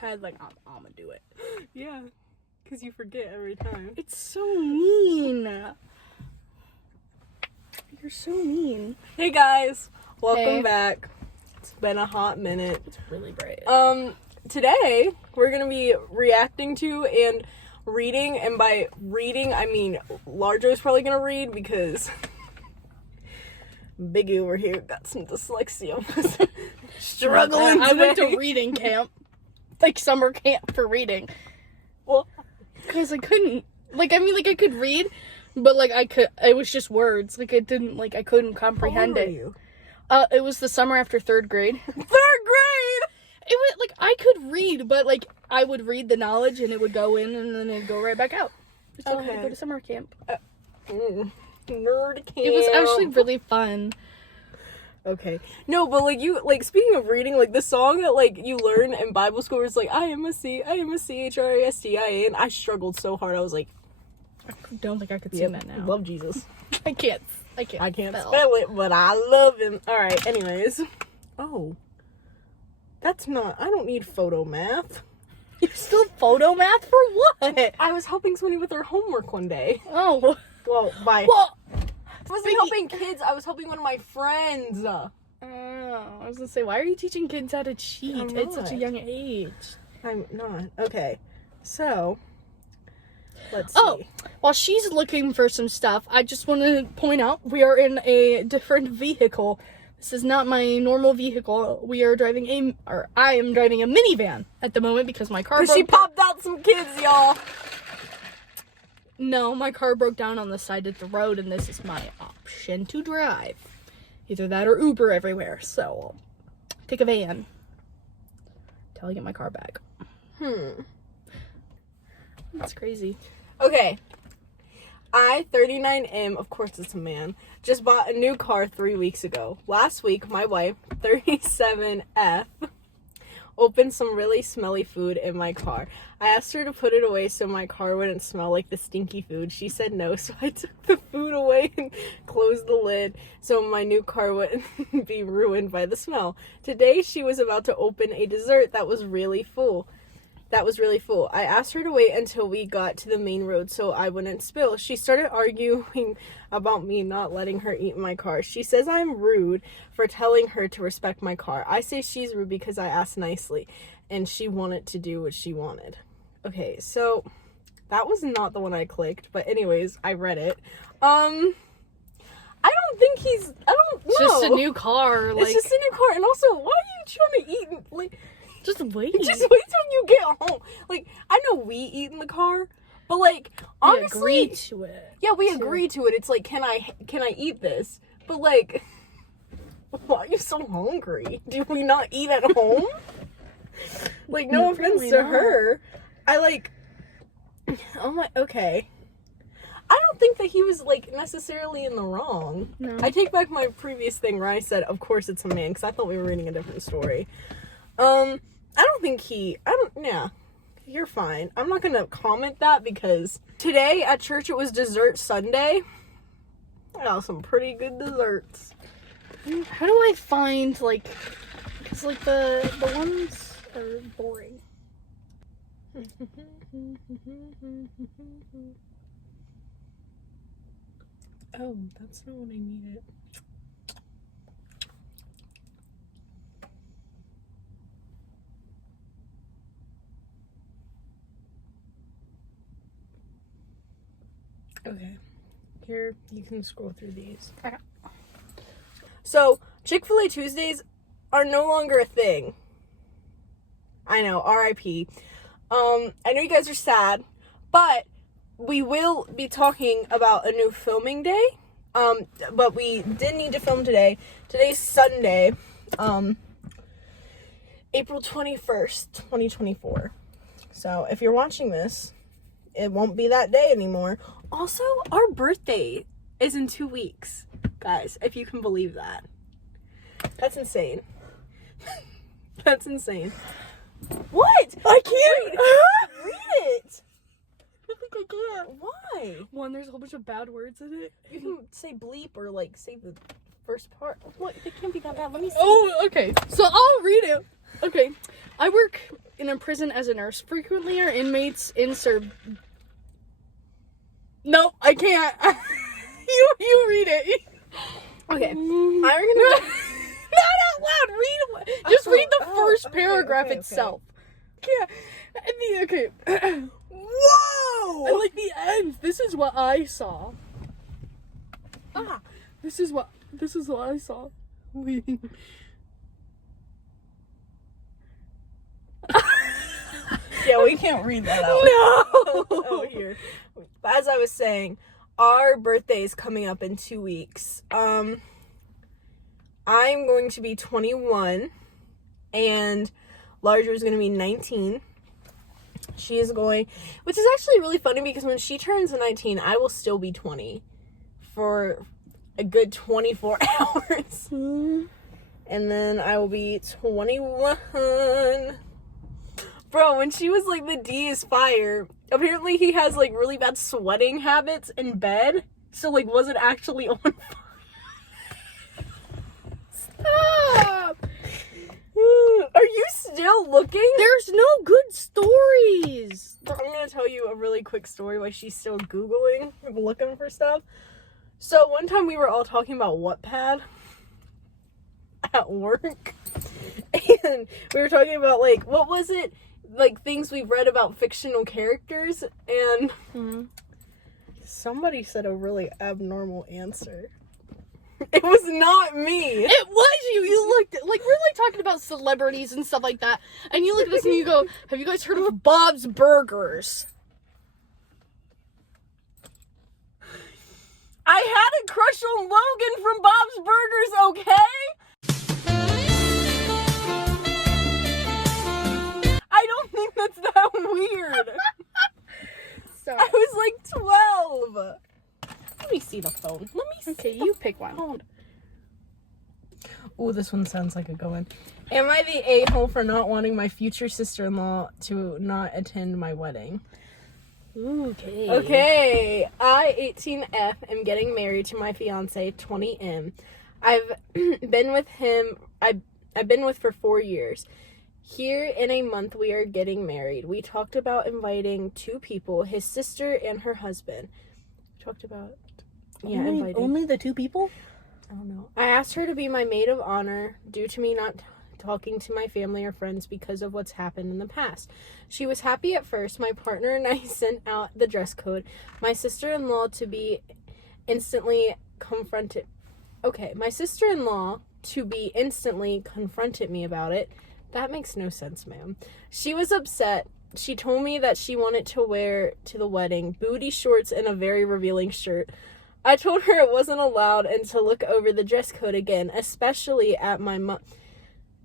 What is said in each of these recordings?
head, like, I'm gonna do it. Yeah, because you forget every time. It's so mean. You're so mean. Hey guys, welcome Hey. back. It's been a hot minute. It's really bright. Today we're gonna be reacting to and reading, and by reading I mean Larjo's probably gonna read because Biggie over here got some dyslexia. Struggling I went today. to reading camp. Like, summer camp for reading. Well, because I couldn't, like, I mean, like, I could read, but, like, it was just words. Like, I couldn't comprehend how old it. are you? It was the summer after 3rd grade. 3rd grade! It was, like, I could read, but, like, I would read the knowledge, and it would go in, and then it'd go right back out. So I had to go to summer camp. Nerd camp. It was actually really fun. Okay. No, but, like, speaking of reading, like, the song that, like, you learn in Bible school is, like, I am a C-H-R-I-S-T-I-A, and I struggled so hard. I was like, I don't think I could sing that now. Love Jesus. I can't spell it, but I love him. Alright, anyways. Oh. That's not, I don't need photo math. You're still photo math for what? I was helping somebody with their homework one day. Oh. Well, Well, I wasn't helping kids, I was helping one of my friends. I was gonna say, why are you teaching kids how to cheat at such a young age? I'm not. Okay. So, let's see. Oh, while she's looking for some stuff, I just want to point out we are in a different vehicle. This is not my normal vehicle. I am driving a minivan at the moment because my car broke. She popped out some kids, y'all. No, my car broke down on the side of the road, and this is my option to drive. Either that or Uber everywhere, so I'll take a van till I get my car back. That's crazy. Okay. I, 39M, of course it's a man, just bought a new car 3 weeks ago. Last week, my wife, 37F, opened some really smelly food in my car. I asked her to put it away so my car wouldn't smell like the stinky food. She said no, so I took the food away and closed the lid so my new car wouldn't be ruined by the smell. Today, she was about to open a dessert that was really full. I asked her to wait until we got to the main road so I wouldn't spill. She started arguing about me not letting her eat in my car. She says I'm rude for telling her to respect my car. I say she's rude because I asked nicely and she wanted to do what she wanted. Okay, so that was not the one I clicked, but anyways, I read it. I don't think It's just a new car. It's just a new car, and also, why are you trying to eat, like... Just wait. Just wait till you get home. Like, I know we eat in the car, but, like, honestly... We agree to it. Yeah, we agree to it. It's like, can I eat this? But, like, why are you so hungry? Do we not eat at home? Like, no offense to her. Oh my, okay. I don't think that he was, like, necessarily in the wrong. No. I take back my previous thing where I said, of course it's a man, because I thought we were reading a different story. Yeah, you're fine. I'm not gonna comment that because today at church it was dessert Sunday. I got some pretty good desserts. How do I find, like, because, like, the ones are boring. Oh, that's not what I needed. Okay, here you can scroll through these. Okay. So, Chick-fil-A Tuesdays are no longer a thing. I know, R.I.P. I know you guys are sad, but we will be talking about a new filming day. But we did need to film today. Today's Sunday, April 21st, 2024. So, if you're watching this, it won't be that day anymore. Also, our birthday is in 2 weeks. Guys, if you can believe that. That's insane. That's insane. What? I can't Read it. I think I can. Why? One, there's a whole bunch of bad words in it. You can say bleep or, like, say the first part. What? It can't be that bad. Let me see. Oh, okay. So I'll read it. Okay. I work in a prison as a nurse. Frequently, our inmates insert. No, I can't. you read it. Okay. I'm gonna. Not out loud. Just read the first paragraph okay. itself. Yeah. Okay. Whoa! I like the end. This is what I saw. This is what I saw. Yeah, we can't read that out. No. Oh, here. As I was saying, our birthday is coming up in 2 weeks. I'm going to be 21, and Larger is going to be 19. She is going, which is actually really funny because when she turns 19, I will still be 20 for a good 24 hours. And then I will be 21. Bro, when she was like, the D is fire, apparently he has like really bad sweating habits in bed. So like, wasn't actually on fire. Stop. Are you still looking? There's no good stories. I'm gonna tell you a really quick story while she's still Googling, looking for stuff. So one time we were all talking about Wattpad at work. And we were talking about like, what was it? Like things we've read about fictional characters. And somebody said a really abnormal answer. It was not me. It was you. You looked like we're like talking about celebrities and stuff like that. And you look at this and you go, have you guys heard of Bob's Burgers? I had a crush on Logan from Bob's Burgers, okay? I don't think that's that weird. So I was like 12. Let me see the phone. Let me see. okay, you pick one. Oh, this one sounds like a good one. Am I the a-hole for not wanting my future sister-in-law to not attend my wedding? Okay. Okay. I, 18F, am getting married to my fiance, 20M. I've been with him. I've been with for 4 years. Here in a month, we are getting married. We talked about inviting 2 people, his sister and her husband. Talked about, inviting. Only the 2 people? I don't know. I asked her to be my maid of honor due to me not talking to my family or friends because of what's happened in the past. She was happy at first. My partner and I sent out the dress code. My sister-in-law to be instantly confronted. Okay, my sister-in-law to be instantly confronted me about it. That makes no sense, ma'am. She was upset. She told me that she wanted to wear to the wedding booty shorts and a very revealing shirt. I told her it wasn't allowed and to look over the dress code again, especially at my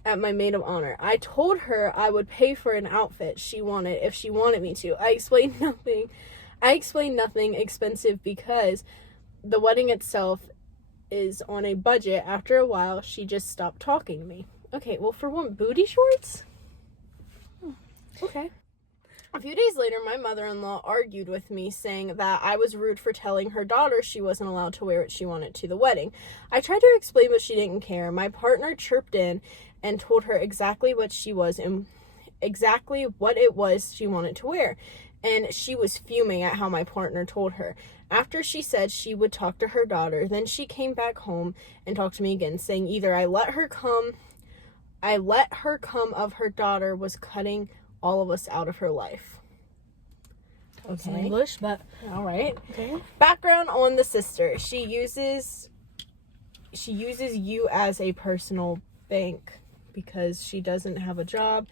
maid of honor. I told her I would pay for an outfit she wanted if she wanted me to. I explained nothing expensive because the wedding itself is on a budget. After a while, she just stopped talking to me. Okay, well, for one, booty shorts? Okay. A few days later, my mother-in-law argued with me, saying that I was rude for telling her daughter she wasn't allowed to wear what she wanted to the wedding. I tried to explain, but she didn't care. My partner chirped in and told her exactly what it was she wanted to wear. And she was fuming at how my partner told her. After she said she would talk to her daughter, then she came back home and talked to me again, saying either I let her come of her daughter was cutting all of us out of her life. Okay. English, but all right. Okay. Background on the sister. She uses you as a personal bank because she doesn't have a job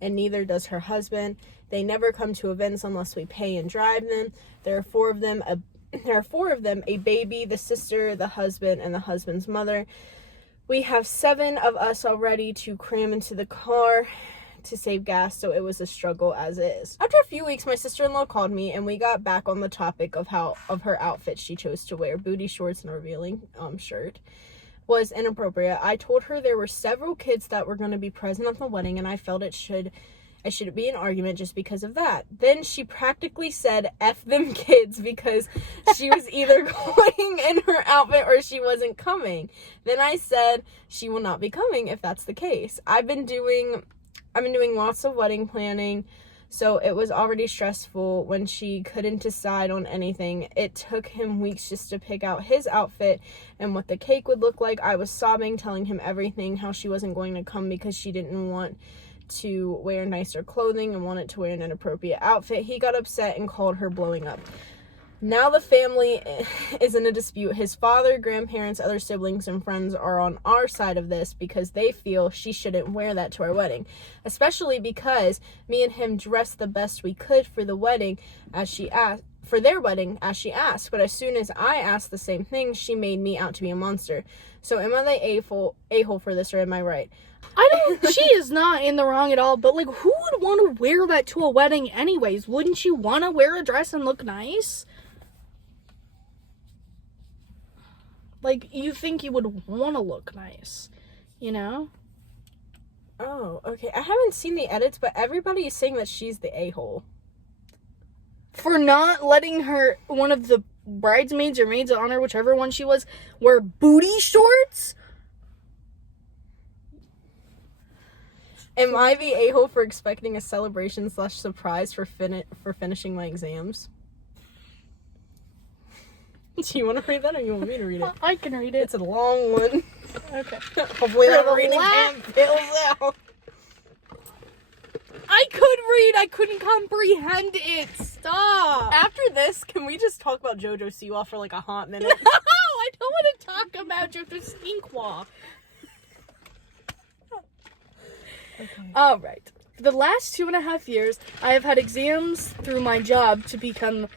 and neither does her husband. They never come to events unless we pay and drive them. There are 4 of them, a baby, the sister, the husband, and the husband's mother. We have 7 of us already to cram into the car to save gas, so it was a struggle as is. After a few weeks, my sister-in-law called me and we got back on the topic of her outfit she chose to wear. Booty shorts and a revealing shirt was inappropriate. I told her there were several kids that were going to be present at the wedding and I felt it should be an argument just because of that. Then she practically said F them kids because she was either going in her outfit or she wasn't coming. Then I said she will not be coming if that's the case. I've been doing I've been doing lots of wedding planning, so it was already stressful when she couldn't decide on anything. It took him weeks just to pick out his outfit and what the cake would look like. I was sobbing, telling him everything, how she wasn't going to come because she didn't want to wear nicer clothing and wanted to wear an inappropriate outfit. He got upset and called her blowing up. Now the family is in a dispute. His father, grandparents, other siblings, and friends are on our side of this because they feel she shouldn't wear that to our wedding. Especially because me and him dressed the best we could for the wedding as she asked. For their wedding, as she asked. But as soon as I asked the same thing, she made me out to be a monster. So am I the a-hole for this, or am I right? She is not in the wrong at all, but, like, who would want to wear that to a wedding anyways? Wouldn't you want to wear a dress and look nice? Like, you think you would want to look nice, you know? Oh, okay. I haven't seen the edits, but everybody is saying that she's the a-hole. For not letting her, one of the bridesmaids or maids of honor, whichever one she was, wear booty shorts? Am I the a-hole for expecting a celebration/surprise for finishing my exams? Do you want to read that, or you want me to read it? I can read it. It's a long one. Okay. Hopefully that reading fills out. I could read. I couldn't comprehend it. Stop. After this, can we just talk about JoJo Siwa for like a hot minute? No, I don't want to talk about JoJo Siwa. Okay. All right. For the last 2.5 years, I have had exams through my job to become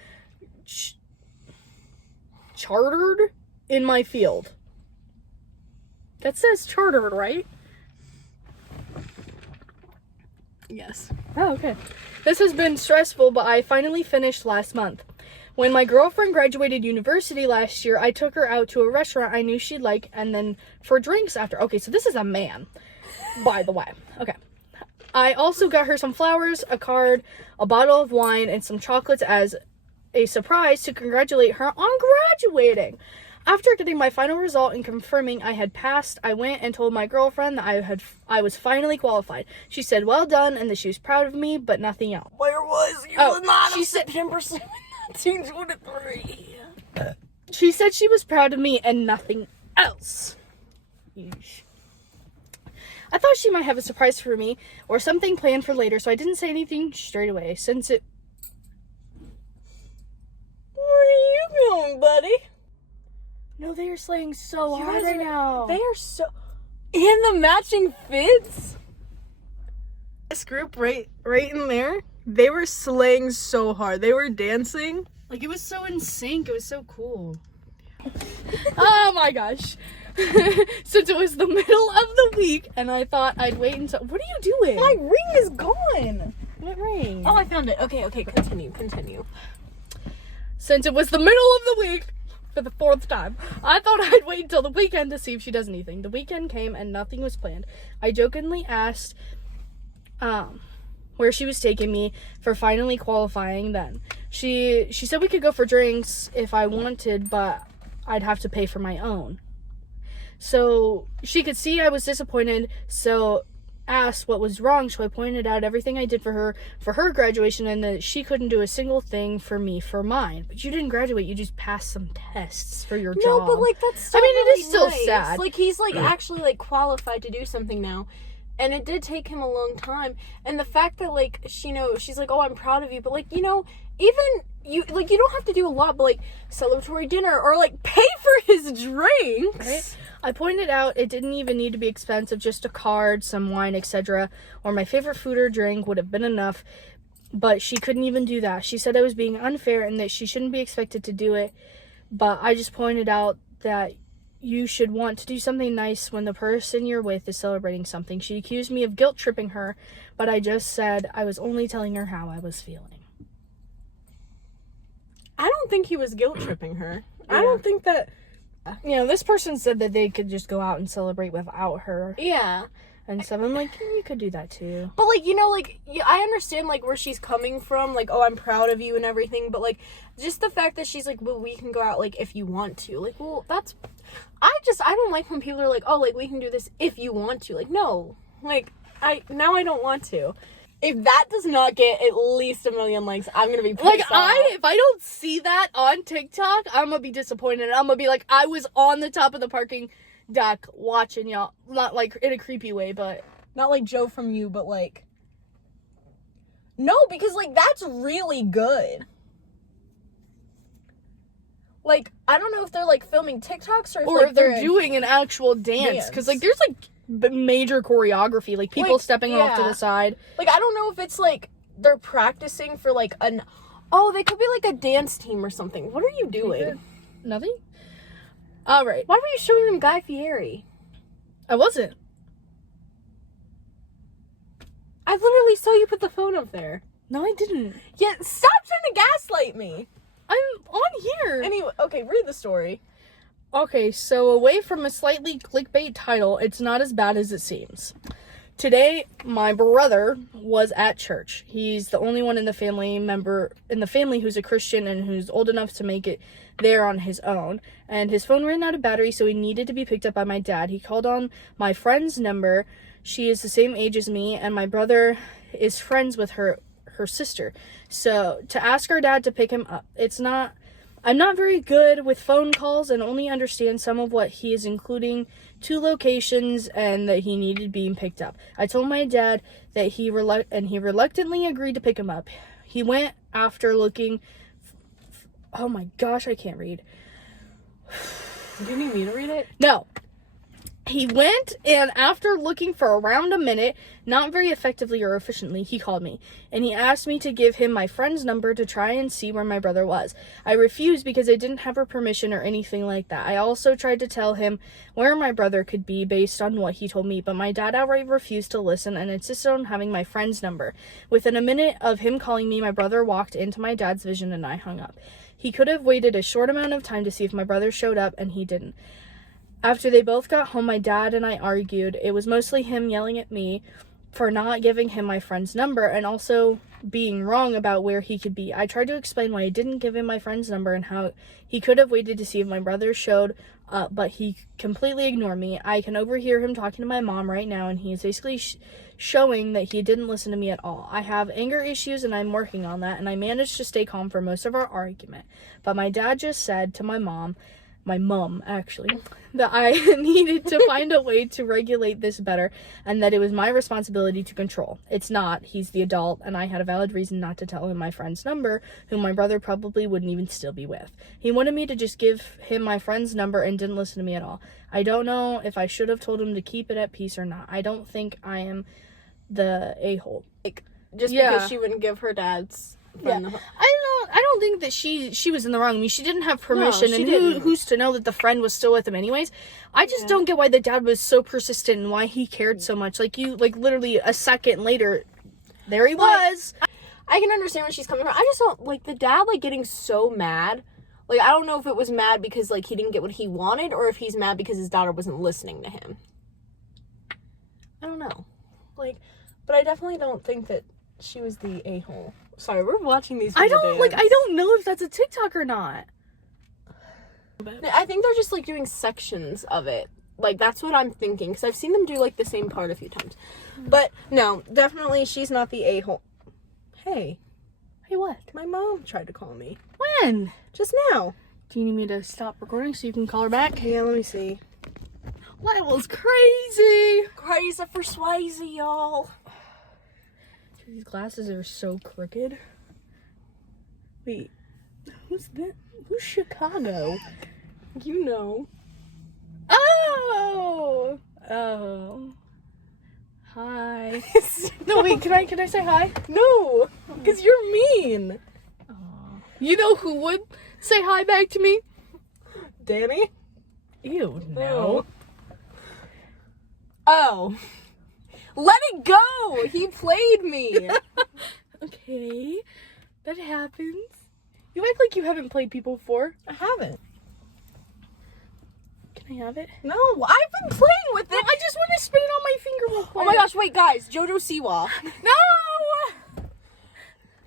chartered in my field. That says chartered, right? Yes. Oh, okay. This has been stressful, but I finally finished last month. When my girlfriend graduated university last year, I took her out to a restaurant I knew she'd like, and then for drinks after. Okay, so this is a man, by the way. Okay. I also got her some flowers, a card, a bottle of wine, and some chocolates as a surprise to congratulate her on graduating. After getting my final result and confirming I had passed, I went and told my girlfriend that I was finally qualified. She said well done and that she was proud of me, but nothing else. Where was you? Oh, Not she said September 7th, 1923. she said she was proud of me and nothing else. Yeesh. I thought she might have a surprise for me or something planned for later, so I didn't say anything straight away since it. Where are you going, buddy? No, they are slaying so You hard guys right now. They are so... And the matching fits? This group right in there, they were slaying so hard. They were dancing. Like, it was so in sync. It was so cool. Oh my gosh. Since it was the middle of the week, and I thought I'd wait until... What are you doing? My ring is gone. What ring? Oh, I found it. Okay, continue. Since it was the middle of the week, for the 4th time, I thought I'd wait until the weekend to see if she does anything. The weekend came and nothing was planned. I jokingly asked where she was taking me for finally qualifying then. She said we could go for drinks if I wanted, but I'd have to pay for my own. So she could see I was disappointed, so asked what was wrong, so I pointed out everything I did for her graduation, and that she couldn't do a single thing for me for mine. But you didn't graduate, you just passed some tests for your job. No, but like that's still it is still nice. sad. Like he's like actually like qualified to do something now. And it did take him a long time. And the fact that like she's like, "Oh, I'm proud of you." But like, even you don't have to do a lot, but like celebratory dinner or like pay for his drinks. Right? I pointed out it didn't even need to be expensive, just a card, some wine, etc. Or my favorite food or drink would have been enough. But she couldn't even do that. She said I was being unfair and that she shouldn't be expected to do it. But I just pointed out that you should want to do something nice when the person you're with is celebrating something. She accused me of guilt tripping her, but I just said I was only telling her how I was feeling. I don't think he was guilt tripping her. Yeah. I don't think that... This person said that they could just go out and celebrate without her. Yeah. And so I'm like, you could do that too. But like, I understand like where she's coming from, like, oh, I'm proud of you and everything, but like, just the fact that she's like, well, we can go out like if you want to. Like, well, I don't like when people are like, oh, like we can do this if you want to. Like, no. Like, Now I don't want to. If that does not get at least 1 million likes, I'm gonna be pissed Like, off. if I don't see that on TikTok, I'm gonna be disappointed. I'm gonna be like, I was on the top of the parking deck watching y'all. Not, like, in a creepy way, but... Not like Joe from You, but, like... No, because, like, that's really good. Like, I don't know if they're, like, filming TikToks or if they're doing an actual dance. Because, like, there's, like, major choreography. Like, people like, stepping off to the side. Like, I don't know if it's, like, they're practicing for, like, Oh, they could be, like, a dance team or something. What are you doing? Nothing? Alright. Why were you showing them Guy Fieri? I wasn't. I literally saw you put the phone up there. No, I didn't. Yeah, stop trying to gaslight me. I'm on here. Anyway, okay, read the story. Okay, so away from a slightly clickbait title, it's not as bad as it seems. Today, my brother was at church. He's the only one in the family who's a Christian and who's old enough to make it there on his own. And his phone ran out of battery, so he needed to be picked up by my dad. He called on my friend's number. She is the same age as me, and my brother is friends with her sister. So, to ask our dad to pick him up. I'm not very good with phone calls and only understand some of what he is including 2 locations and that he needed being picked up. I told my dad that he reluctantly agreed to pick him up. He went after looking... Oh my gosh, I can't read. Do you need me to read it? No. He went, and after looking for around a minute, not very effectively or efficiently, he called me. And he asked me to give him my friend's number to try and see where my brother was. I refused because I didn't have her permission or anything like that. I also tried to tell him where my brother could be based on what he told me, but my dad outright refused to listen and insisted on having my friend's number. Within a minute of him calling me, my brother walked into my dad's vision and I hung up. He could have waited a short amount of time to see if my brother showed up, and he didn't. After they both got home, my dad and I argued. It was mostly him yelling at me for not giving him my friend's number and also being wrong about where he could be. I tried to explain why I didn't give him my friend's number and how he could have waited to see if my brother showed up, but he completely ignored me. I can overhear him talking to my mom right now, and he is basically showing that he didn't listen to me at all. I have anger issues, and I'm working on that, and I managed to stay calm for most of our argument. But my dad just said to my mom, actually, that I needed to find a way to regulate this better and that it was my responsibility to control. It's not. He's the adult, and I had a valid reason not to tell him my friend's number, whom my brother probably wouldn't even still be with. He wanted me to just give him my friend's number and didn't listen to me at all. I don't know if I should have told him to keep it at peace or not. I don't think I am the a-hole. Like, just because she wouldn't give her dad's friend the I don't think that she was in the wrong. I mean, she didn't have permission, and who's to know that the friend was still with him anyways? I just don't get why the dad was so persistent and why he cared so much. Like, literally a second later, there he was. I can understand where she's coming from. I just don't, like, the dad, like, getting so mad. Like, I don't know if it was mad because, like, he didn't get what he wanted, or if he's mad because his daughter wasn't listening to him. I don't know. Like, but I definitely don't think that she was the a-hole. Sorry, we're watching these people dance. I don't know if that's a TikTok or not. I think they're just, like, doing sections of it. Like, that's what I'm thinking, because I've seen them do, like, the same part a few times. But, no, definitely she's not the a-hole. Hey. Hey, what? My mom tried to call me. When? Just now. Do you need me to stop recording so you can call her back? Yeah, let me see. That was crazy. Crazy for Swayze, y'all. These glasses are so crooked. Wait, who's that? Who's Chicago? You know. Oh! Hi. No, wait, can I say hi? No, because you're mean. Aww. You know who would say hi back to me? Danny? Ew, no. Oh. Let it go! He played me! Okay. That happens. You act like you haven't played people before. I haven't. Can I have it? No, I've been playing with it! No, I just want to spin it on my finger real quick. Oh my gosh, wait, guys. Jojo Siwa. No!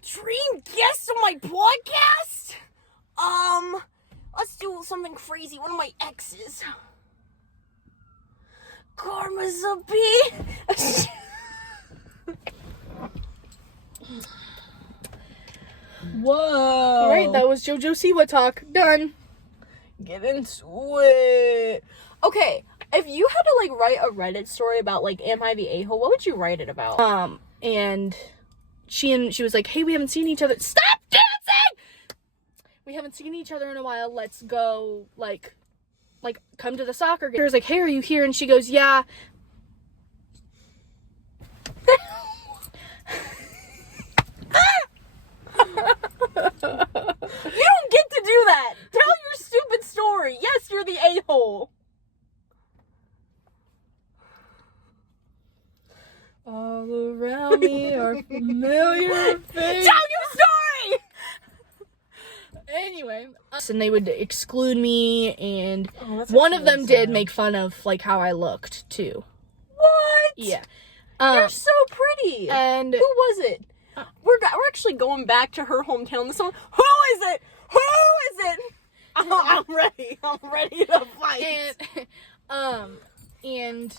Dream guest on my podcast? Let's do something crazy. One of my exes. Karma's a bee. Whoa. All right, that was JoJo Siwa talk. Done. Get into it. Okay, if you had to, like, write a Reddit story about, like, am I the a-hole, what would you write it about? And she was like, hey, we haven't seen each other. Stop dancing! We haven't seen each other in a while. Let's go, like, come to the soccer game. I was like, hey, are you here? And she goes, yeah. You don't get to do that. Tell your stupid story. Yes, you're the a-hole. All around me are familiar things. Tell your story! Anyway, and they would exclude me, and that's one of them actually did sad. make fun of, like, how I looked, too. What? Yeah. You're so pretty. And who was it? We're actually going back to her hometown this summer. Who is it? Who is it? I'm ready. I'm ready to fight. And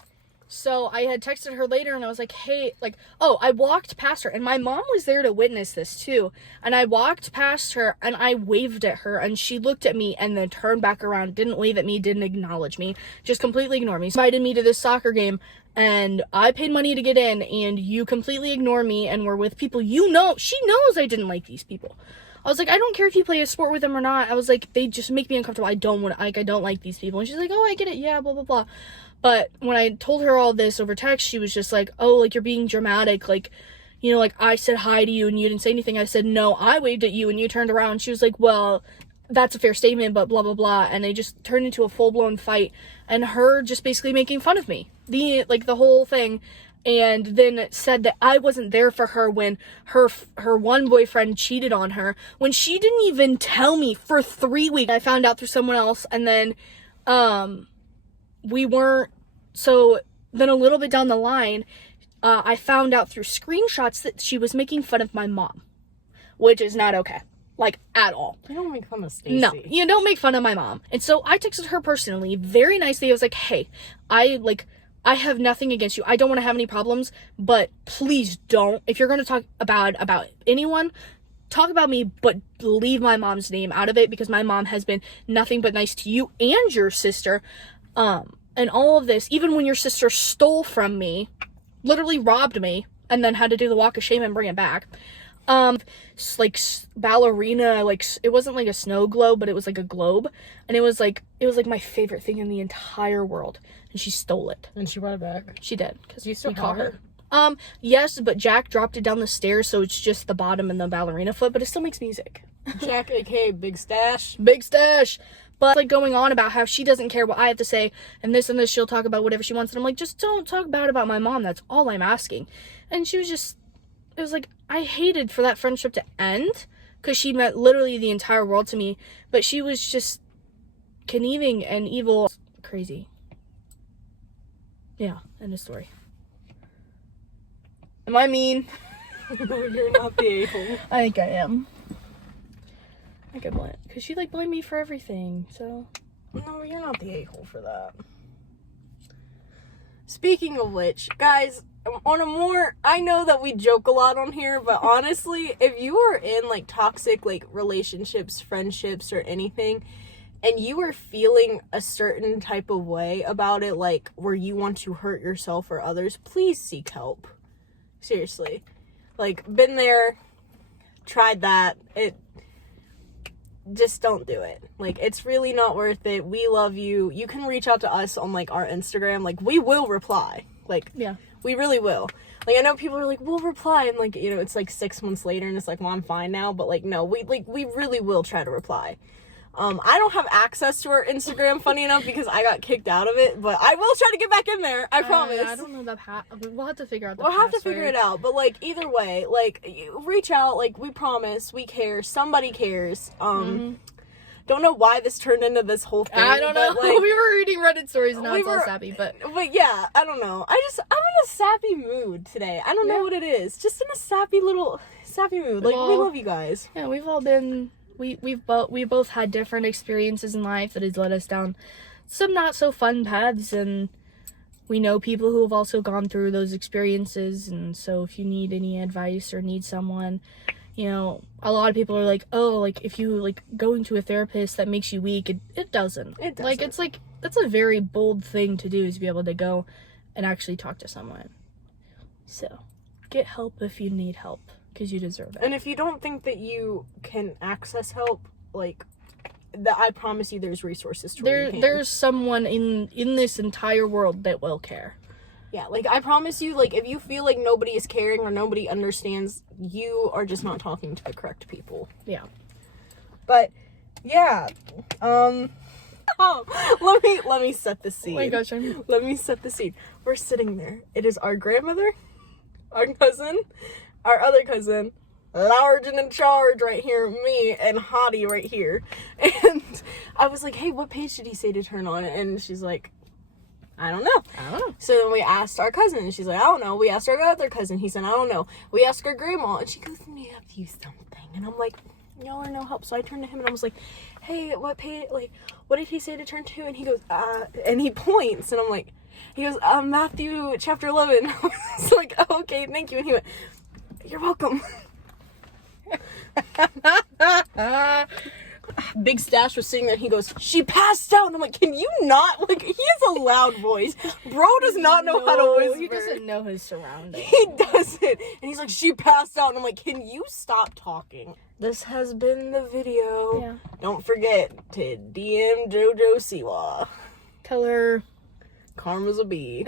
so I had texted her later, and I was like, hey, like, oh, I walked past her, and my mom was there to witness this too, and I walked past her, and I waved at her, and she looked at me, and then turned back around, didn't wave at me, didn't acknowledge me, just completely ignored me. She invited me to this soccer game, and I paid money to get in, and you completely ignore me, and we're with people you know. She knows I didn't like these people. I was like, I don't care if you play a sport with them or not. I was like, they just make me uncomfortable. I don't like these people. And she's like, oh, I get it. Yeah, blah, blah, blah. But when I told her all this over text, she was just like, oh, like, you're being dramatic. Like, you know, like, I said hi to you and you didn't say anything. I said, no, I waved at you and you turned around. She was like, well, that's a fair statement, but blah, blah, blah. And they just turned into a full-blown fight. And her just basically making fun of me. The whole thing. And then said that I wasn't there for her when her one boyfriend cheated on her, when she didn't even tell me for 3 weeks. I found out through someone else, and then we weren't. So then a little bit down the line, I found out through screenshots that she was making fun of my mom, which is not okay, like, at all. You don't make fun of Stacy. No, you don't make fun of my mom. And so I texted her personally, very nicely. I was like, hey, I have nothing against you. I don't want to have any problems, but please don't. If you're going to talk about anyone, talk about me, but leave my mom's name out of it, because my mom has been nothing but nice to you and your sister. And all of this, even when your sister stole from me, literally robbed me, and then had to do the walk of shame and bring it back. Like, ballerina, like, it wasn't like a snow globe, but it was like a globe, and it was like my favorite thing in the entire world, and she stole it. And she brought it back. She did, because You still we caught have her. Yes, but Jack dropped it down the stairs, so it's just the bottom and the ballerina foot, but it still makes music. Jack, aka Big Stash. Big Stash. But, like, going on about how she doesn't care what I have to say, and this, she'll talk about whatever she wants, and I'm like, just don't talk bad about my mom, that's all I'm asking. And she was just, it was like, I hated for that friendship to end, because she meant literally the entire world to me, but she was just conniving and evil. Crazy. Yeah, end of story. Am I mean? You're not the a-hole. I think I am. I could blame, because she, like, blamed me for everything, so. No, you're not the a-hole for that. Speaking of which, guys, on a more, I know that we joke a lot on here, but honestly, if you are in, like, toxic, like, relationships, friendships, or anything, and you are feeling a certain type of way about it, like, where you want to hurt yourself or others, please seek help. Seriously. Like, been there, tried that, just don't do it. Like, it's really not worth it. We love you. You can reach out to us on, like, our Instagram. Like, we will reply. Like, yeah, we really will. Like, I know people are like, we'll reply, and, like, you know, it's like 6 months later, and it's like, well, I'm fine now, but, like, no, we really will try to reply. I don't have access to our Instagram, funny enough, because I got kicked out of it, but I will try to get back in there, I promise. I don't know we'll have to figure out the We'll have to password. figure it out, but, like, either way, like, reach out, like, we promise, we care, somebody cares. Don't know why this turned into this whole thing. I don't know. But, like, we were reading Reddit stories and now it's all sappy, but yeah, I don't know. I'm in a sappy mood today. I don't know what it is. Just in a sappy mood. Like, we love you guys. Yeah, we've all been, we both had different experiences in life that has led us down some not so fun paths, and we know people who have also gone through those experiences, and so if you need any advice or need someone, you know, a lot of people are like, oh, like, if you, like, going to a therapist, that makes you weak. It doesn't. It doesn't. Like, it's like, that's a very bold thing to do, is be able to go and actually talk to someone. So, get help if you need help, because you deserve it. And if you don't think that you can access help, like, I promise you there's resources to where you can. There's someone in this entire world that will care. Yeah, like, I promise you, like, if you feel like nobody is caring or nobody understands, you are just not talking to the correct people. Yeah. But, yeah, let me set the scene. Oh my gosh, Let me set the scene. We're sitting there. It is our grandmother, our cousin, our other cousin, large and in charge right here, me, and Hottie right here. And I was like, hey, what page did he say to turn on? And she's like, I don't know. So then we asked our cousin, and she's like, I don't know. We asked our other cousin. He said, I don't know. We asked our grandma, and she goes, let me have you something. And I'm like, y'all are no help. So I turned to him, and I was like, hey, what page, like, what did he say to turn to? And he goes, and he points, and I'm like, he goes, Matthew chapter 11. I was like, oh, okay, thank you. And he went, you're welcome. Big Stash was sitting there, and he goes, she passed out. And I'm like, can you not? Like, he has a loud voice. Bro does not know how to whisper. He doesn't know his surroundings. He doesn't. And he's like, she passed out. And I'm like, can you stop talking? This has been the video. Yeah. Don't forget to DM JoJo Siwa. Tell her. Karma's a bee.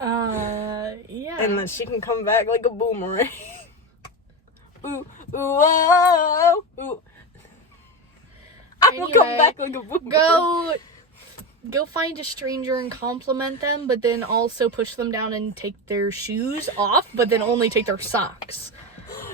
Yeah. And then she can come back like a boomerang. Ooh, ooh, oh, ooh. I will come back like a boomerang. Go find a stranger and compliment them, but then also push them down and take their shoes off, but then only take their socks.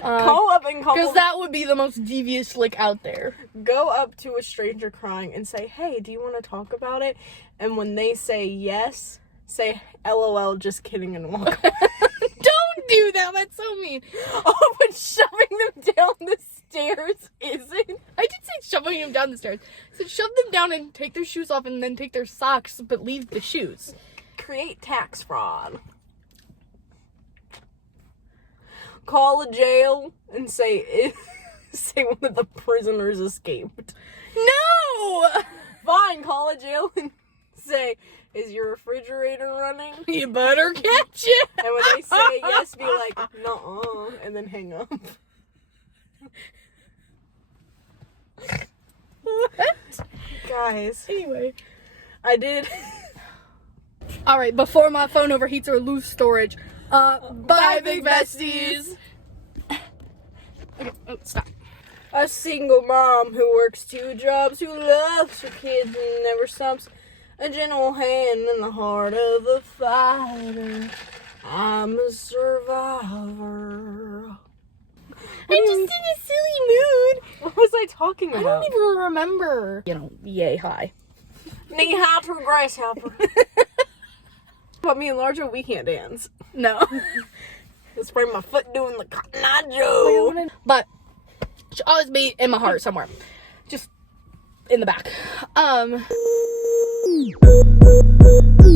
Call up and compliment. Because that would be the most devious lick out there. Go up to a stranger crying and say, hey, do you want to talk about it? And when they say yes, say, LOL, just kidding, and walk away. Don't do that. That's so mean. Oh, but shoving them down the stairs isn't. I did say shoving them down the stairs. I said shove them down and take their shoes off and then take their socks, but leave the shoes. Create tax fraud. Call a jail and say one of the prisoners escaped. No! Fine, call a jail and say, is your refrigerator running? You better catch it. And when they say yes, be like, nuh-uh, and then hang up. What? Guys. Anyway. I did. Alright, before my phone overheats or lose storage, bye, Big Besties. Okay, stop. A single mom who works 2 jobs, who loves her kids and never stops. A gentle hand in the heart of a fighter. I'm a survivor. I'm just in a silly mood. What was I talking I about? don't even remember. You know, yay high. Knee high to a grasshopper. But me and Larjo, we can't dance. No. Let's bring my foot doing the Cotton Eye Joe. But she'll always be in my heart somewhere. Just in the back.